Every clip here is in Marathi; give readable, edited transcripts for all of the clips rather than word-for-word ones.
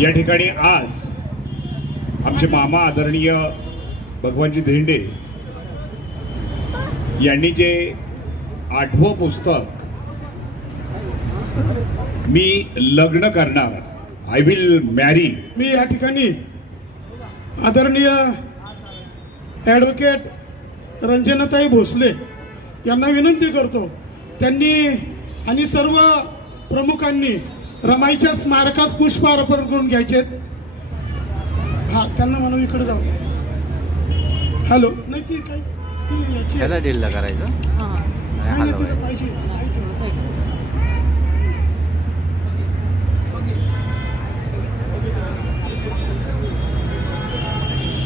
या ठिकाणी आज आमचे मामा आदरणीय भगवानजी धेंडे यांनी जे 8वं पुस्तक मी लग्न करणार, आय विल मॅरी, मी या ठिकाणी आदरणीय ॲडव्होकेट रंजनाताई भोसले यांना विनंती करतो, त्यांनी आणि सर्व प्रमुखांनी रमाईच्या स्मारकास पुष्प अर्पण करून घ्यायचे. हा, त्यांना म्हणून इकडे जाऊ. हॅलो, नाही ती काय ती याची त्याला डील करायचं. नाही तिला पाहिजे.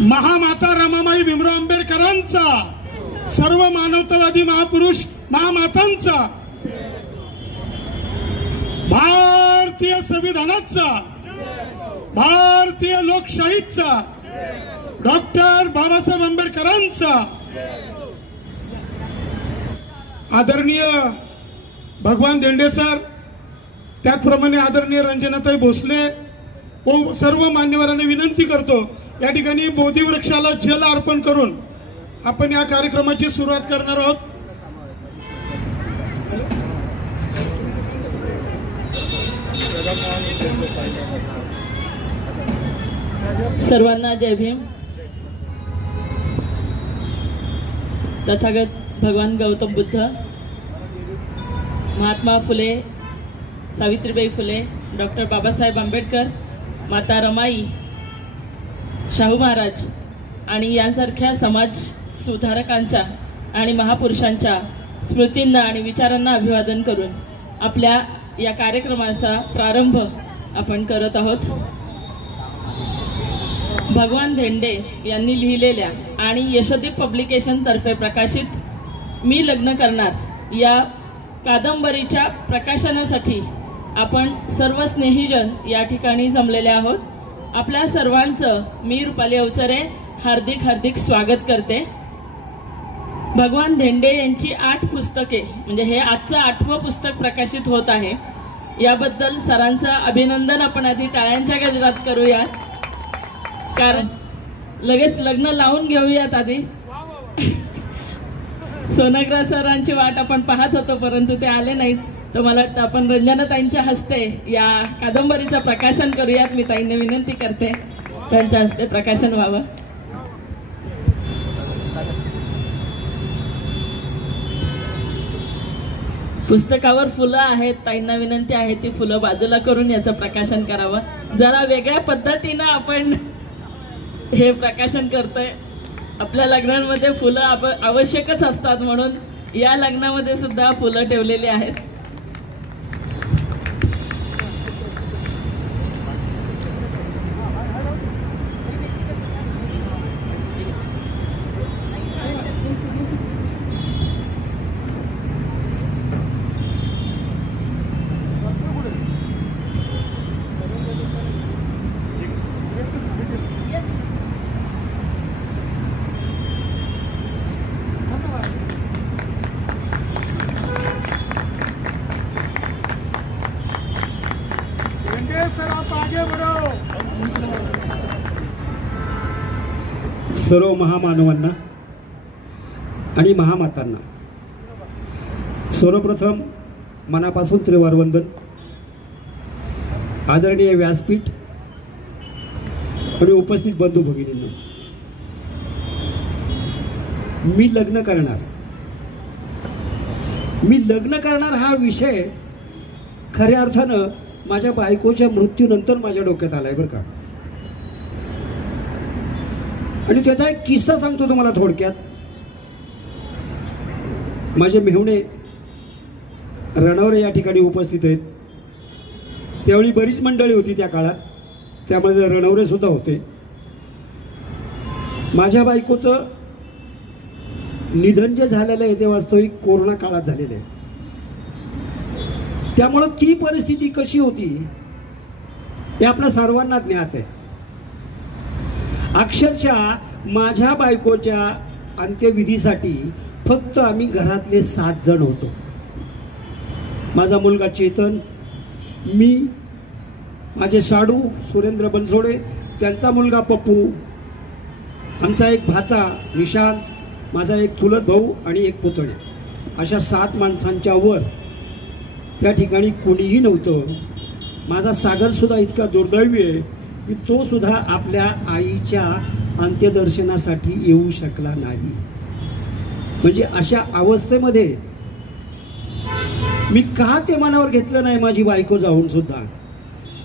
महामाता रमाबाई भीमराव आंबेडकरांचा, सर्व मानवतावादी महापुरुष महामातांचा, भारतीय संविधानाचा, भारतीय लोकशाहीचा, डॉक्टर बाबासाहेब आंबेडकरांचा, आदरणीय भगवान धेंडे सर, त्याचप्रमाणे आदरणीय रंजनाताई भोसले व सर्व मान्यवरांना विनंती करतो, या ठिकाणी बोधिवृक्षाला जल अर्पण करून आपण या कार्यक्रमाची सुरुवात करणार आहोत. सर्वांना जय भीम. तथागत भगवान गौतम बुद्ध, महात्मा फुले, सावित्रीबाई फुले, डॉक्टर बाबासाहेब आंबेडकर, माता रमाई, शाहू महाराज आणि यांसारख्या समाज सुधारकांच्या आणि महापुरुषांच्या स्मृतींना आणि विचारांना अभिवादन करून आपल्या या कार्यक्रमाचा प्रारंभ आपण करत आहोत. भगवान धेंडे यांनी लिहिलेल्या आणि यशोदीप पब्लिकेशन तर्फे प्रकाशित मी लग्न करणार या कादंबरीच्या प्रकाशनासाठी आपण सर्व स्नेहीजन या ठिकाणी जमलेले आहोत. आपल्या सर्वांचं मी रुपाली अवचरे हार्दिक हार्दिक स्वागत करते. भगवान धेंडे यांची 8 पुस्तके, म्हणजे हे आजचं 8वं पुस्तक प्रकाशित होत आहे. याबद्दल सरांचं अभिनंदन आपण आधी टाळ्यांच्या गजरात करूयात, कारण लगेच लग्न लावून घेऊयात आधी. सोनग्रा सरांची वाट आपण पाहत होतो, परंतु ते आले नाहीत. तर मला वाटतं आपण रंजनाताईंच्या हस्ते या कादंबरीचं प्रकाशन करूयात. मी ताईंना विनंती करते त्यांच्या हस्ते प्रकाशन व्हावं. पुस्तकावर फुलं आहेत, ताईंना विनंती आहे ती फुलं बाजूला करून याचं प्रकाशन करावं. जरा वेगळ्या पद्धतीनं आपण हे प्रकाशन करतोय. आपल्या लग्नांमध्ये फुलं आवश्यकच असतात, म्हणून या लग्नामध्ये सुद्धा फुलं ठेवलेली आहेत. सर्व महामानवांना आणि महामातांना सर्वप्रथम मनापासून त्रिवार वंदन. आदरणीय व्यासपीठ आणि उपस्थित बंधू भगिनींना, मी लग्न करणार हा विषय खऱ्या अर्थानं माझ्या बायकोच्या मृत्यूनंतर माझ्या डोक्यात आलाय बरं का. आणि त्याचा एक किस्सा सांगतो तुम्हाला थोडक्यात. माझे मेहुणे रणवरे या ठिकाणी उपस्थित आहेत. त्यावेळी बरीच मंडळी होती त्या काळात, त्यामध्ये रणवरे सुद्धा होते. माझ्या बायकोचं निधन जे झालेलं आहे ते वास्तविक कोरोना काळात झालेलं आहे. त्यामुळं ती परिस्थिती कशी होती हे आपल्या सर्वांना ज्ञात आहे. अक्षरशः माझ्या बायकोच्या अंत्यविधीसाठी फक्त आम्ही घरातले 7 जण होतो. माझा मुलगा चेतन, मी माझे साडू सुरेंद्र बनसोडे, त्यांचा मुलगा पप्पू, आमचा एक भाचा निशांत, माझा एक चुलत भाऊ आणि एक पुतण्या, अशा 7 माणसांच्या वर त्या ठिकाणी कोणीही नव्हतं. माझा सागर सुद्धा इतका दुर्दैवी आहे की तो सुद्धा आपल्या आईच्या अंत्यदर्शनासाठी येऊ शकला नाही. म्हणजे अशा अवस्थेमध्ये मी का ते मनावर घेतलं नाही माझी बायको जाऊन सुद्धा,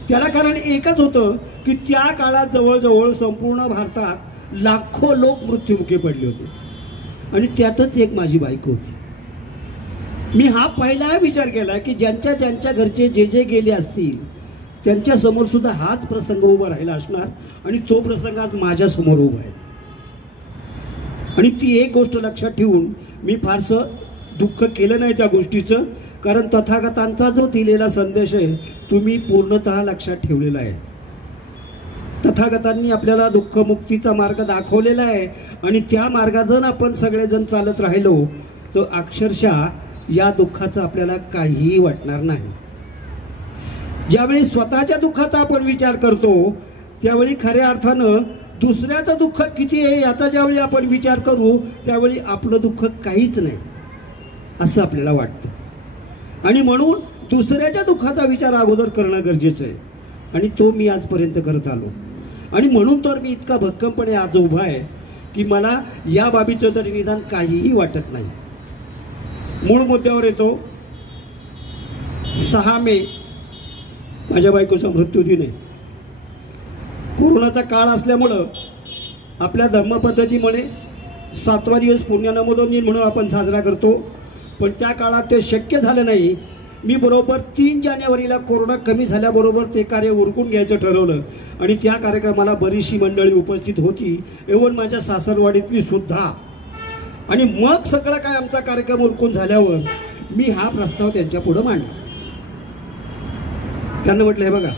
त्याला कारण एकच होतं की त्या काळात जवळजवळ संपूर्ण भारतात लाखो लोक मृत्युमुखी पडले होते आणि त्यातच एक माझी बायको होती. मी हा पहिला विचार केला की ज्यांच्या ज्यांच्या घरचे जे जे गेले असतील त्यांच्या समोर सुद्धा हाच प्रसंग उभा राहिला असणार आणि तो प्रसंग आज माझ्या समोर उभा आहे. आणि ती एक गोष्ट लक्षात ठेवून मी फारसं दुःख केलं नाही त्या गोष्टीचं, कारण तथागतांचा जो दिलेला संदेश आहे तुम्ही पूर्णतः लक्षात ठेवलेला आहे. तथागतांनी आपल्याला दुःखमुक्तीचा मार्ग दाखवलेला आहे आणि त्या मार्गातून आपण सगळेजण चालत राहिलो तर अक्षरशः या दुःखाचं आपल्याला काहीही वाटणार नाही. ज्यावेळी स्वतःच्या दुःखाचा आपण विचार करतो त्यावेळी खऱ्या अर्थानं दुसऱ्याचं दुःख किती आहे याचा ज्यावेळी आपण विचार करू त्यावेळी आपलं दुःख काहीच नाही असं आपल्याला वाटतं. आणि म्हणून दुसऱ्याच्या दुःखाचा विचार अगोदर करणं गरजेचं आहे आणि तो मी आजपर्यंत करत आलो. आणि म्हणून तर मी इतका भक्कमपणे आज उभा आहे की मला या बाबीचं तरी निदान काहीही वाटत नाही. मूळ मुद्द्यावर येतो. 6 मे माझ्या बायकोचा मृत्यूदिन आहे. कोरोनाचा काळ असल्यामुळं आपल्या धर्मपद्धतीमुळे 7वा दिवस पुण्यनमोदन दिन म्हणून आपण साजरा करतो, पण त्या काळात ते शक्य झालं नाही. मी बरोबर 3 जानेवारीला कोरोना कमी झाल्याबरोबर ते कार्य उरकून घ्यायचं ठरवलं आणि त्या कार्यक्रमाला बरीचशी मंडळी उपस्थित होती, इव्हन माझ्या सासरवाडीतली सुद्धा. आणि मग सगळं काय आमचा कार्यक्रम उरकून झाल्यावर मी हा प्रस्ताव त्यांच्या पुढे मांडला. त्यांना म्हटलं हे बघा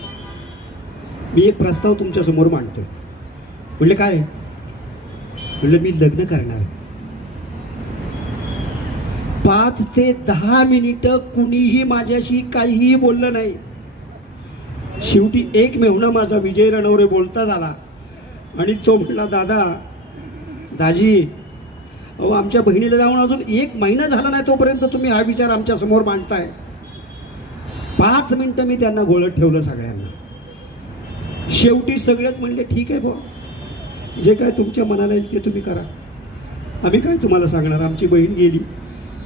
मी एक प्रस्ताव तुमच्या समोर मांडतो. म्हटलं काय? म्हटलं मी लग्न करणार आहे. 5 ते 10 मिनिटं कुणीही माझ्याशी काहीही बोललं नाही. शेवटी एक मेहुणा माझा विजय रणवरे बोलता झाला आणि तो म्हटला दाजी अहो आमच्या बहिणीला जाऊन अजून 1 महिना झाला नाही तोपर्यंत तुम्ही हा विचार आमच्या समोर मांडताय. 5 मिनिटं मी त्यांना गोळत ठेवलं सगळ्यांना. शेवटी सगळेच म्हणले ठीक आहे बुवा, जे काय तुमच्या मनाला येईल ते तुम्ही करा, आम्ही काय तुम्हाला सांगणार. आमची बहीण गेली,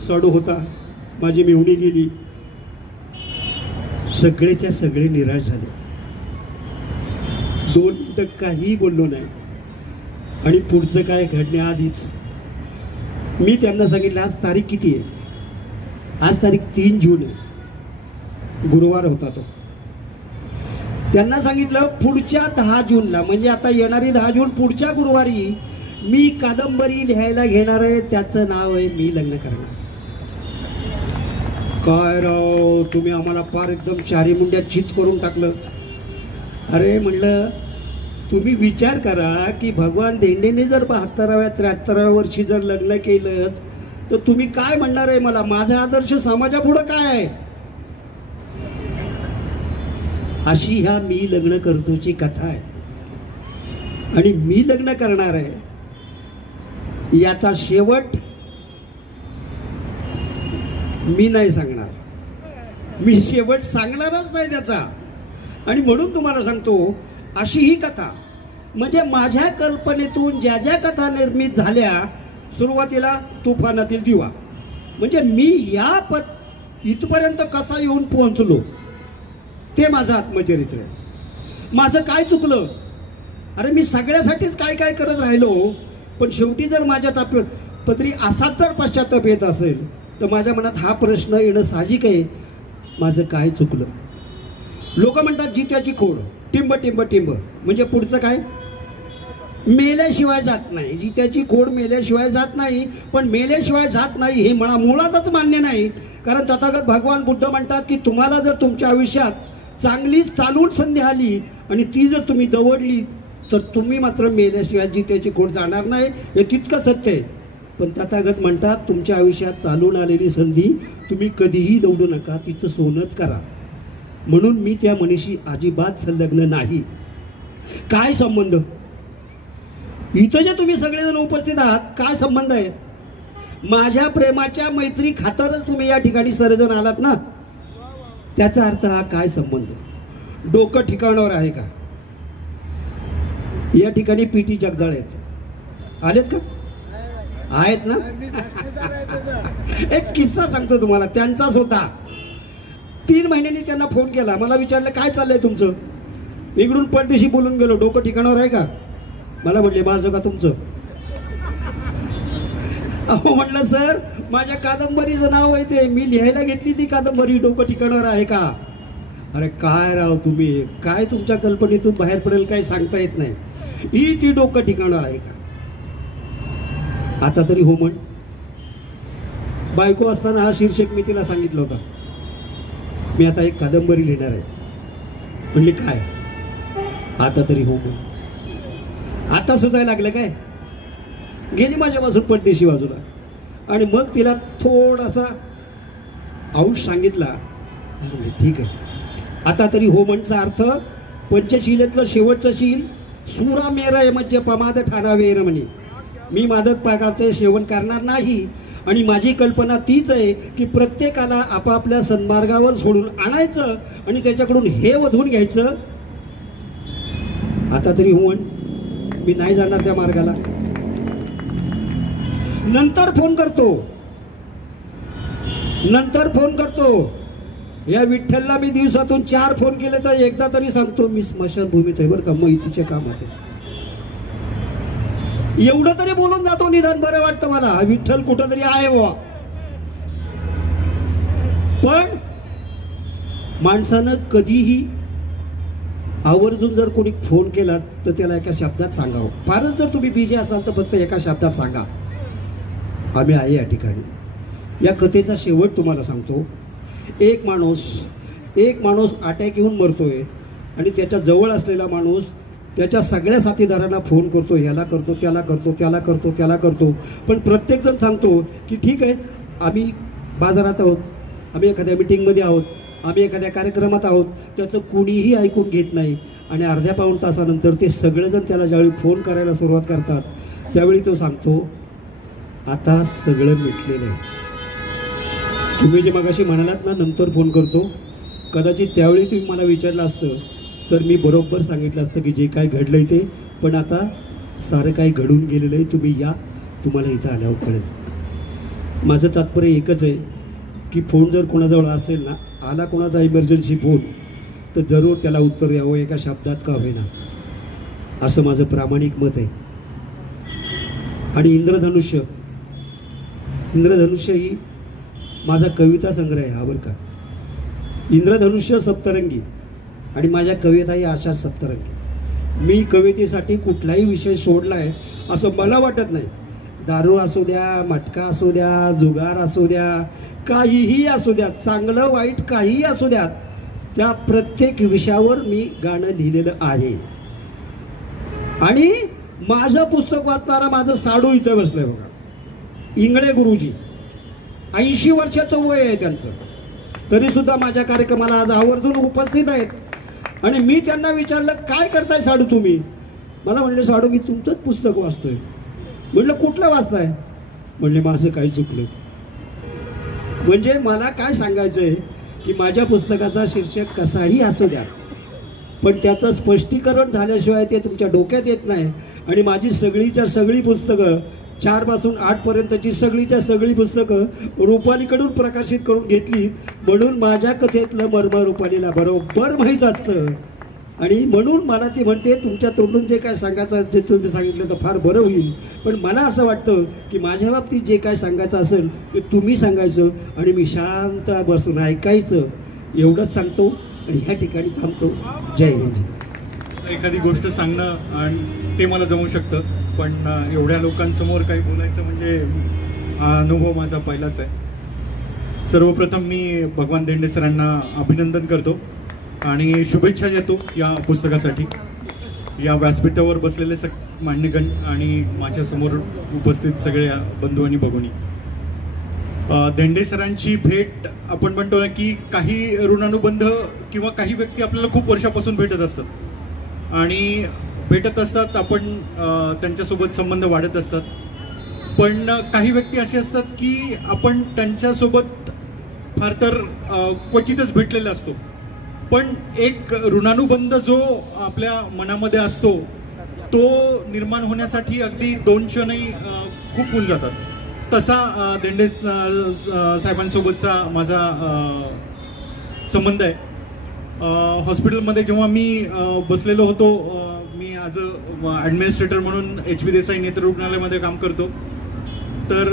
साडू होता, माझी मेहुणी गेली. सगळेच्या सगळे निराश झाले. 2 मिनिटं काही बोललो नाही. आणि पुढचं काय घडण्याआधीच मी त्यांना सांगितलं आज तारीख किती आहे? आज तारीख 3 जून आहे, गुरुवार होता तो. त्यांना सांगितलं पुढच्या 10 जूनला म्हणजे आता येणारी 10 जून पुढच्या गुरुवारी मी कादंबरी लिहायला घेणार आहे, त्याचं नाव आहे मी लग्न करणार. काय राव तुम्ही आम्हाला फार एकदम चारी मुंड्या चित करून टाकलं. अरे म्हणलं तुम्ही विचार करा की भगवान धेंडेने जर 72व्या 73व्या वर्षी जर लग्न केलंच तर तुम्ही काय म्हणणार आहे मला? माझा आदर्श समाजापुढं काय आहे? अशी ह्या मी लग्न करतोची कथा आहे. आणि मी लग्न करणार आहे याचा शेवट मी नाही सांगणार, मी शेवट सांगणारच नाही त्याचा. आणि म्हणून तुम्हाला सांगतो अशी ही कथा म्हणजे माझ्या कल्पनेतून ज्या ज्या कथा निर्मित झाल्या, सुरुवातीला तुफानातील दिवा म्हणजे मी या इथपर्यंत कसा येऊन पोहोचलो ते माझं आत्मचरित्र आहे. माझं काय चुकलं? अरे मी सगळ्यासाठीच काय काय करत राहिलो, पण शेवटी जर माझ्या पत्री असाच जर पश्चाताप येत असेल तर माझ्या मनात हा प्रश्न येणं साहजिक आहे, माझं काय चुकलं? लोक म्हणतात जित्याची खोड, टिंब टिंब टिंब म्हणजे पुढचं काय? मेल्याशिवाय जात नाही. जित्याची खोड मेल्याशिवाय जात नाही, पण मेल्याशिवाय जात नाही हे मला मुळातच मान्य नाही. कारण तथागत भगवान बुद्ध म्हणतात की तुम्हाला जर तुमच्या आयुष्यात चांगली चालून संधी आली आणि ती जर तुम्ही दवडली तर तुम्ही मात्र मेल्याशिवाय जित्याची खोड जाणार नाही, हे तितकं सत्य आहे. पण तथागत म्हणतात तुमच्या आयुष्यात चालून आलेली संधी तुम्ही कधीही दवडू नका, तिचं सोनंच करा. म्हणून मी त्या मनीषी अजिबात संलग्न नाही. काय संबंध? इथं जे तुम्ही सगळेजण उपस्थित आहात, काय संबंध आहे? माझ्या प्रेमाच्या मैत्री खातरच तुम्ही या ठिकाणी सर्वजण आलात ना. त्याचा अर्थ हा काय संबंध? डोकं ठिकाणावर आहे का? या ठिकाणी पीटी जगदाळ आहेत, आलेत का? आहेत ना? एक किस्सा सांगतो तुम्हाला, त्यांचाच होता. 3 महिन्यांनी त्यांना फोन केला, मला विचारलं काय चाललंय तुमचं. इकडून परदेशी बोलून गेलो, डोकं ठिकाणावर आहे का? मला म्हटले माझं का तुमचं? अहो म्हटलं सर, माझ्या कादंबरीचं नाव आहे ते, मी लिहायला घेतली ती कादंबरी, डोकं ठिकाणावर आहे का? अरे काय राव तुम्ही, काय तुमच्या कल्पनेतून बाहेर पडेल काय सांगता येत नाही. ही ती डोकं ठिकाणावर आहे का? आता तरी हो म्हण. बायको असताना हा शीर्षक मी तिला सांगितलं होता, मी आता एक कादंबरी लिहिणार आहे. म्हणली काय? आता तरी हो म्हण. आता सुचायला लागलं काय? गेली माझ्यापासून परदेशी बाजूला. आणि मग तिला थोडासा अंश सांगितला. ठीक आहे, आता तरी हो म्हणचा अर्थ पंचशीलेतलं शेवटचं शील, सुरा मेरा म्हणजे पमाद ठाणावेर म्हणे. मी मादक प्रकारचे सेवन करणार नाही. आणि माझी कल्पना तीच आहे की प्रत्येकाला आपापल्या सन्मार्गावर सोडून आणायचं आणि त्याच्याकडून हे वधवून घ्यायचं. आता तरी हो म्हण, मी नाही जाणार त्या मार्गाला. नंतर फोन करतो. या विठ्ठलला मी दिवसातून 4 फोन केले तर एकदा तरी सांगतो मी स्मशानभूमीत आहे बरं का, मैतीचे काम आहे. एवढं तरी बोलून जातो, निदान बरं वाटतं मला, विठ्ठल कुठं तरी आहे बुवा. पण माणसानं कधीही आवर्जून जर कोणी फोन केला तर त्याला एका शब्दात सांगावं. फारच जर तुम्ही बिझी असाल तर फक्त एका शब्दात सांगा, आम्ही आहे या ठिकाणी. या कथेचा शेवट तुम्हाला सांगतो. एक माणूस अटॅक येऊन मरतोय आणि त्याच्या जवळ असलेला माणूस त्याच्या सगळ्या साथीदारांना फोन करतो, ह्याला करतो, त्याला करतो. पण प्रत्येकजण सांगतो की ठीक आहे, आम्ही बाजारात आहोत, आम्ही एखाद्या मिटिंगमध्ये आहोत, आम्ही एखाद्या कार्यक्रमात आहोत. त्याचं कुणीही ऐकून घेत नाही. आणि अर्ध्या पाऊण तासानंतर ते सगळेजण त्याला ज्यावेळी फोन करायला सुरुवात करतात त्यावेळी तो सांगतो, आता सगळं मिटलेलं आहे. तुम्ही जे मगाशी म्हणालात ना नंतर फोन करतो, कदाचित त्यावेळी तुम्ही मला विचारलं असतं तर मी बरोबर सांगितलं असतं की जे काय घडलंय ते. पण आता सारं काही घडून गेलेलं आहे, तुम्ही या, तुम्हाला इथं आल्यावर कळेल. माझं तात्पर्य एकच आहे की फोन जर कोणाजवळ असेल ना, आला कोणाचा इमर्जन्सी फोन, तर जरूर त्याला उत्तर द्यावं, एका शब्दात का होईना, असं माझं प्रामाणिक मत आहे. आणि इंद्रधनुष्य ही माझा कविता संग्रह आहे हा बरं का. इंद्रधनुष्य सप्तरंगी आणि माझ्या कविताही अशाच सप्तरंगी. मी कवितेसाठी कुठलाही विषय सोडला आहे असं मला वाटत नाही. दारू असू द्या, मटका असू द्या, जुगार असू द्या, काहीही असू द्या, चांगलं वाईट काहीही असू द्या, त्या प्रत्येक विषयावर मी गाणं लिहिलेलं आहे. आणि माझं पुस्तक वाचणारा माझं साडू इथे बसलंय बघा, इंगळे गुरुजी. 80 वर्षाचं वय आहे त्यांचं, तरी सुद्धा माझ्या कार्यक्रमाला आज आवर्जून उपस्थित आहेत. आणि मी त्यांना विचारलं काय करताय साडू तुम्ही? मला म्हणले साडू मी तुमचंच पुस्तक वाचतोय. म्हणलं कुठलं वाचताय? म्हणले माझं काही चुकलं. म्हणजे मला काय सांगायचंय की माझ्या पुस्तकाचा शीर्षक कसाही असू द्या, पण त्याचं स्पष्टीकरण झाल्याशिवाय ते तुमच्या डोक्यात येत नाही. आणि माझी सगळीच्या सगळी पुस्तकं 4 पासून 8 पर्यंतची सगळीच्या सगळी पुस्तकं रुपालीकडून प्रकाशित करून घेतली. म्हणून माझ्या कथेतलं मर्म रुपालीला बरोबर माहीत असतं. आणि म्हणून मला ती म्हणते तुमच्या तोंडून जे काय सांगायचं जे तुम्ही सांगितलं तर फार बरं होईल. पण मला असं वाटतं की माझ्या बाबतीत जे काय सांगायचं असेल ते तुम्ही सांगायचं आणि मी शांत बसून ऐकायचं. एवढंच सांगतो आणि ह्या ठिकाणी थांबतो. जय हिंद. एखादी गोष्ट सांगणं आणि ते मला जमू शकतं, पण एवढ्या लोकांसमोर काही बोलायचं म्हणजे अनुभव माझा पहिलाच आहे. सर्वप्रथम मी भगवान धेंडे सरांना अभिनंदन करतो आणि शुभेच्छा देतो या पुस्तकासाठी. या व्यासपीठावर बसलेले मान्यगण आणि माझ्यासमोर उपस्थित सगळ्या बंधू आणि भगिनी, धेंडे सरांची भेट आपण म्हणतो ना की काही ऋणानुबंध किंवा काही व्यक्ती आपल्याला खूप वर्षापासून भेटत असतात आणि भेटत असतात, आपण त्यांच्यासोबत संबंध वाढत असतात. पण काही व्यक्ती असे असतात की आपण त्यांच्यासोबत फार तर क्वचितच भेटलेला असतो, पण एक ऋणानुबंध जो आपल्या मनामध्ये असतो तो निर्माण होण्यासाठी अगदी 2 क्षणही खूप होऊन जातात. तसा धेंडे साहेबांसोबतचा माझा संबंध आहे. हॉस्पिटलमध्ये जेव्हा मी बसलेलो होतो, मी ॲज अ ॲडमिनिस्ट्रेटर म्हणून HP देसाई नेत्र रुग्णालयामध्ये काम करतो, तर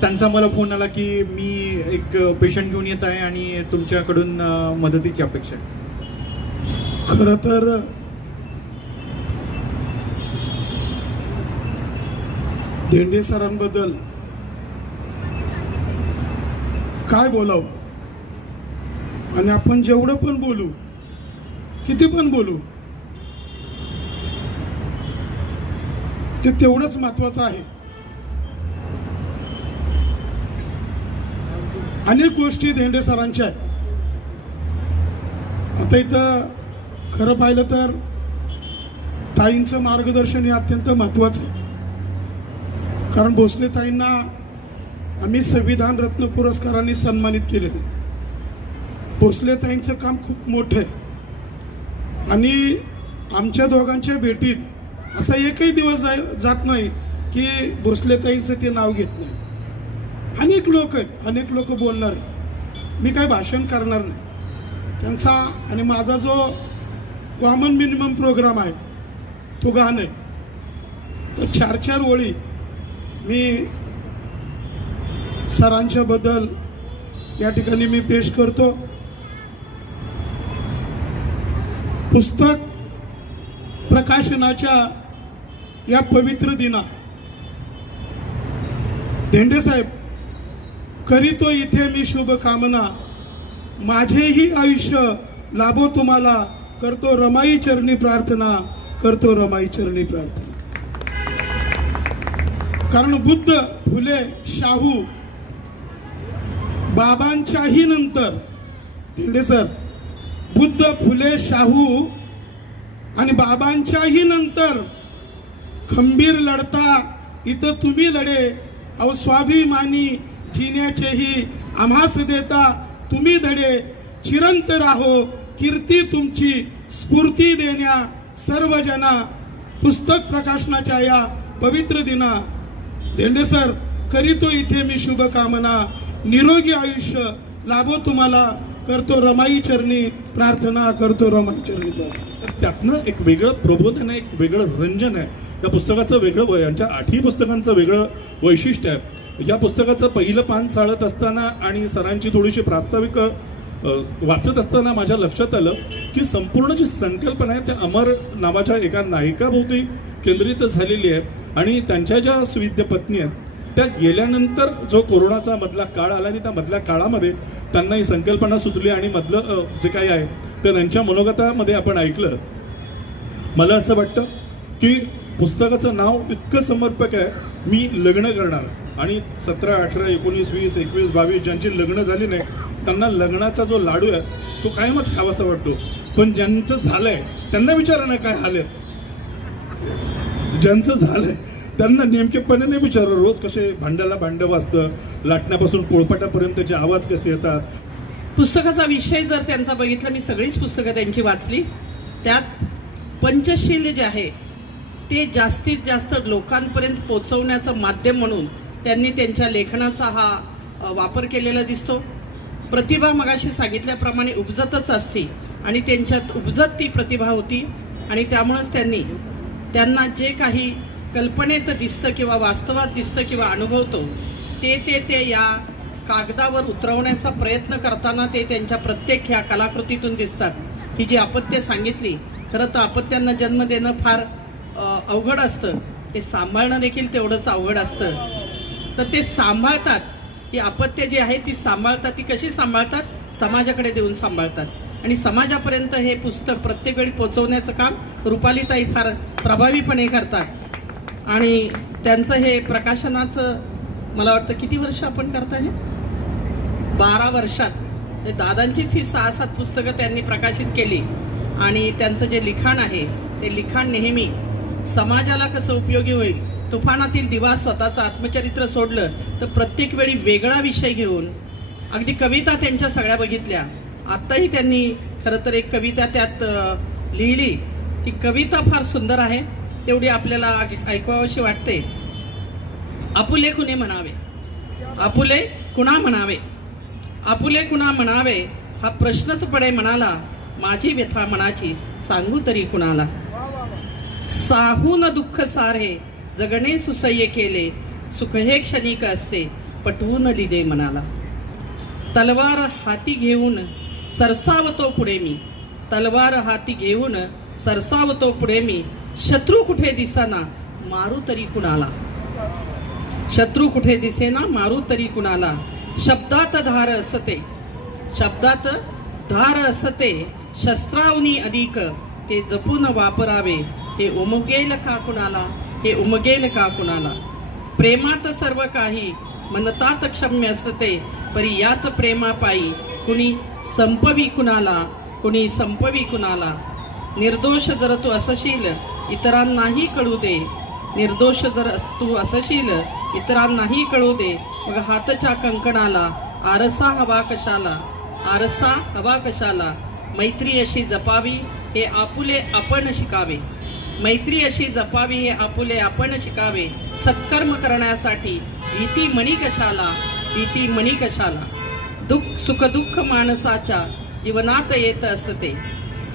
त्यांचा मला फोन आला की मी एक पेशंट घेऊन येत आहे आणि तुमच्याकडून मदतीची अपेक्षा आहे. खरं तर धेंडे सरांबद्दल काय बोलावं, आणि आपण जेवढं पण बोलू, किती पण बोलू, ते तेवढंच महत्वाचं आहे. अनेक गोष्टी धेंडे सरांच्या आहेत. आता इथं खरं पाहिलं तर ताईंचं मार्गदर्शन हे अत्यंत महत्वाचं आहे, कारण भोसले ताईंना आम्ही संविधान रत्न पुरस्काराने सन्मानित केलेले. भोसले ताईंचं काम खूप मोठं आहे आणि आमच्या दोघांच्या भेटीत असा एकही दिवस जात नाही की भोसले ताईंचं ते नाव घेत नाही. अनेक लोक आहेत, अनेक लोक बोलणार आहेत. मी काय भाषण करणार नाही. त्यांचा आणि माझा जो कॉमन मिनिमम प्रोग्राम आहे तो गाणं आहे, तर 4-4 ओळी मी सरांच्या बद्दल या ठिकाणी मी पेश करतो. पुस्तक प्रकाशनाच्या या पवित्र दिना धेंडे साहेब, करीतो इथे मी शुभ कामना, माझेही आयुष्य लाभो तुम्हाला, करतो रमाई चरणी प्रार्थना, करतो रमाई चरणी प्रार्थना. कारण बुद्ध, फुले, शाहू बाबांच्याही नंतर, धेंडे सर, बुद्ध, फुले, शाहू आणि बाबांच्याही नंतर खंबीर लढता इथं तुम्ही लढे. अहो स्वाभिमानी जिण्याचेही आम्हास देता तुम्ही धडे. चिरंत राहो कीर्ती तुमची, स्फूर्ती देण्या सर्वजना. पुस्तक प्रकाशनाच्या या पवित्र दिना धेंडे सर, करीतो इथे मी शुभ कामना, निरोगी आयुष्य लाभो तुम्हाला, करतो रमाई चरणी प्रार्थना, करतो रमाई चरणी प्रार्थना. त्यातनं एक वेगळं प्रबोधन आहे, एक वेगळं रंजन आहे. त्या पुस्तकाचं वेगळं यांच्या 8ही पुस्तकांचं वेगळं वैशिष्ट्य आहे. या पुस्तकाचं पहिलं पान चाळत असताना आणि सरांची थोडीशी प्रास्ताविक वाचत असताना माझ्या लक्षात आलं की संपूर्ण जी संकल्पना आहे त्या अमर नावाच्या एका नायिकाभोवती केंद्रित झालेली आहे. आणि त्यांच्या ज्या सुविद्य पत्नी आहेत त्या गेल्यानंतर जो कोरोनाचा मधला काळ आला आणि त्या मधल्या काळामध्ये त्यांना ही संकल्पना सुचली आणि मधलं जे काही आहे ते त्यांच्या मनोगतामध्ये आपण ऐकलं. मला असं वाटतं की पुस्तकाचं नाव इतकं समर्पक आहे, मी लग्न करणार. आणि 17, 18, 19, 20, 21, 22 ज्यांची लग्न झाली नाही त्यांना लग्नाचा जो लाडू आहे तो कायमच खावासा वाटतो. पण ज्यांचं झालंय त्यांना विचारा ना काय हाल आहे. ज्यांचं झालंय त्यांना नेमकेपणे नाही विचारा रोज कसे भांड्याला भांडं वाजतं, लाटण्यापासून पोळपाटापर्यंतचे आवाज कसे येतात. पुस्तकाचा विषय जर त्यांचा बघितला, मी सगळीच पुस्तकं त्यांची वाचली, त्यात पंचशील जे आहे ते जास्तीत जास्त लोकांपर्यंत पोहोचवण्याचं माध्यम म्हणून त्यांनी त्यांच्या लेखनाचा हा वापर केलेला दिसतो. प्रतिभा मगाशी सांगितल्याप्रमाणे उपजतच असते आणि त्यांच्यात उपजत ती प्रतिभा होती आणि त्यामुळेच त्यांना जे काही कल्पनेत दिसतं किंवा वास्तवात दिसतं किंवा अनुभवतो ते या कागदावर उतरवण्याचा प्रयत्न करताना ते त्यांच्या प्रत्येक ह्या कलाकृतीतून दिसतात. ही जी अपत्य सांगितली, खरं तर अपत्यांना जन्म देणं फार अवघड असतं, ते सांभाळणं देखील तेवढंच अवघड असतं. तर ते सांभाळतात, ही अपत्य जी आहे ती सांभाळतात. ती कशी सांभाळतात? समाजाकडे देऊन सांभाळतात आणि समाजापर्यंत हे पुस्तक प्रत्येक वेळी पोहोचवण्याचं काम रुपालीताई फार प्रभावीपणे करतात. आणि त्यांचं हे प्रकाशनाचं मला वाटतं किती वर्ष आपण करता हे 12 वर्षात दादांचीच ही 6-7 पुस्तकं त्यांनी प्रकाशित केली आणि त्यांचं जे लिखाण आहे ते लिखाण नेहमी समाजाला कसं उपयोगी होईल. तुफानातील दिवा स्वतःचं आत्मचरित्र सोडलं तर प्रत्येक वेळी वेगळा विषय घेऊन अगदी कविता त्यांच्या सगळ्या बघितल्या. आत्ताही त्यांनी खरं तर एक कविता त्यात लिहिली. ती कविता फार सुंदर आहे, तेवढी आपल्याला ऐकवावीशी वाटते. आपुले कुणे म्हणावे, आपुले कुणा म्हणावे, आपुले कुणा म्हणावे हा प्रश्नच पडे मनाला. माझी व्यथा मनाची सांगू तरी कुणाला. साहून दुःख सारे जगणे सुसह्य केले. सुख हे क्षणिक असते पटवून लिदे मनाला. तलवार हाती घेऊन सरसावतो पुढे मी, तलवार हाती घेऊन सरसावतो पुढे मी. शत्रू कुठे दिसेना मारू तरी कुणाला, शत्रू कुठे दिसेना मारू तरी कुणाला. शब्दात धार असते, शब्दात धार असते शस्त्रावनी अधिक. ते जपून वापरावे हे उमगेल का कुणाला, हे उमगेल का कुणाला. प्रेमात सर्व काही मनतात क्षम्य असते. परी याच प्रेमापायी कुणी संपवी कुणाला, कुणी संपवी कुणाला. निर्दोष जर तू असशील इतरांनाही कळू दे, निर्दोष जर तू असशील इतरांनाही कळू दे. मग हातच्या कंकणाला आरसा हवा कशाला, आरसा हवा कशाला. मैत्री अशी जपावी हे आपुले आपण शिकावे, मैत्री अशी जपावी हे आपुले आपण शिकावे. सत्कर्म करण्यासाठी भीती मणी कशाला, भीती मणी कशाला. सुख दुःख माणसाच्या जीवनात येत असते,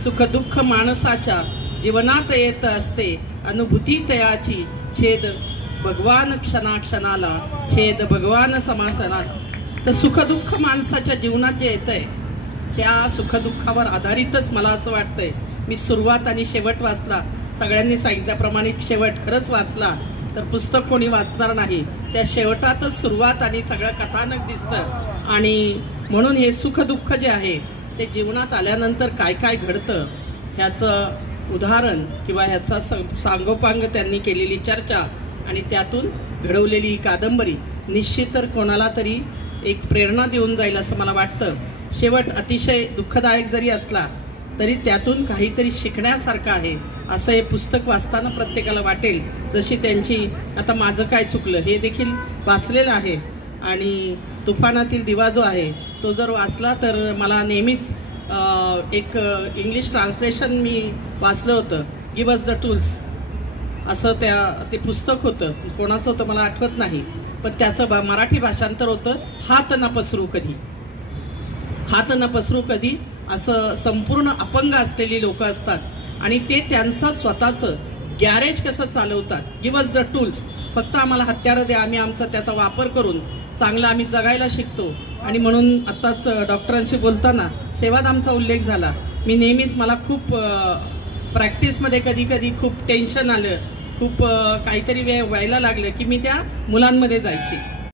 सुख दुःख माणसाच्या जीवनात येत असते. अनुभूती तयाची छेद भगवान क्षणाक्षणाला, छेद भगवान समासनाला. तर सुख दुःख माणसाच्या जीवनात जे येतंय त्या सुखदुःखावर आधारितच मला असं वाटतंय. मी सुरुवात आणि शेवट वाचला, सगळ्यांनी सांगितल्याप्रमाणे शेवट खरंच वाचला तर पुस्तक कोणी वाचणार नाही. त्या शेवटातच सुरुवात आणि सगळं कथानक दिसतं. आणि म्हणून हे सुख दुःख जे आहे ते जीवनात आल्यानंतर काय काय घडतं ह्याचं उदाहरण किंवा ह्याचा सांगोपांग त्यांनी केलेली चर्चा आणि त्यातून घडवलेली ही कादंबरी निश्चित तर कोणाला तरी एक प्रेरणा देऊन जाईल असं मला वाटतं. शेवट अतिशय दुःखदायक जरी असला तरी त्यातून काहीतरी शिकण्यासारखं आहे असं हे पुस्तक वाचताना प्रत्येकाला वाटेल. जशी त्यांची आता माझं काय चुकलं हे देखील वाचलेलं आहे आणि तुफानातील दिवा जो आहे तो जर वाचला तर मला नेहमीच एक इंग्लिश ट्रान्सलेशन मी वाचलं होतं, गिव्ह अस द टूल्स असं ते पुस्तक होतं. कोणाचं होतं मला आठवत नाही, पण त्याचं मराठी भाषांतर होतं हात न पसरू कधी, हात न पसरू कधी. असं संपूर्ण अपंग असलेली लोक असतात आणि ते त्यांचं स्वतःचं गॅरेज कसं चालवतात. गिव्ह अस द टूल्स, फक्त आम्हाला हत्यारं द्या, आम्ही आमचा त्याचा वापर करून चांगला आम्ही जगायला शिकतो. आणि म्हणून आत्ताच डॉक्टरांशी बोलताना सेवाधामचा उल्लेख झाला. मी नेहमीच मला खूप प्रॅक्टिसमध्ये कधी कधी खूप टेन्शन आलं, खूप काहीतरी व्हायला लागलं की मी त्या मुलांमध्ये जायची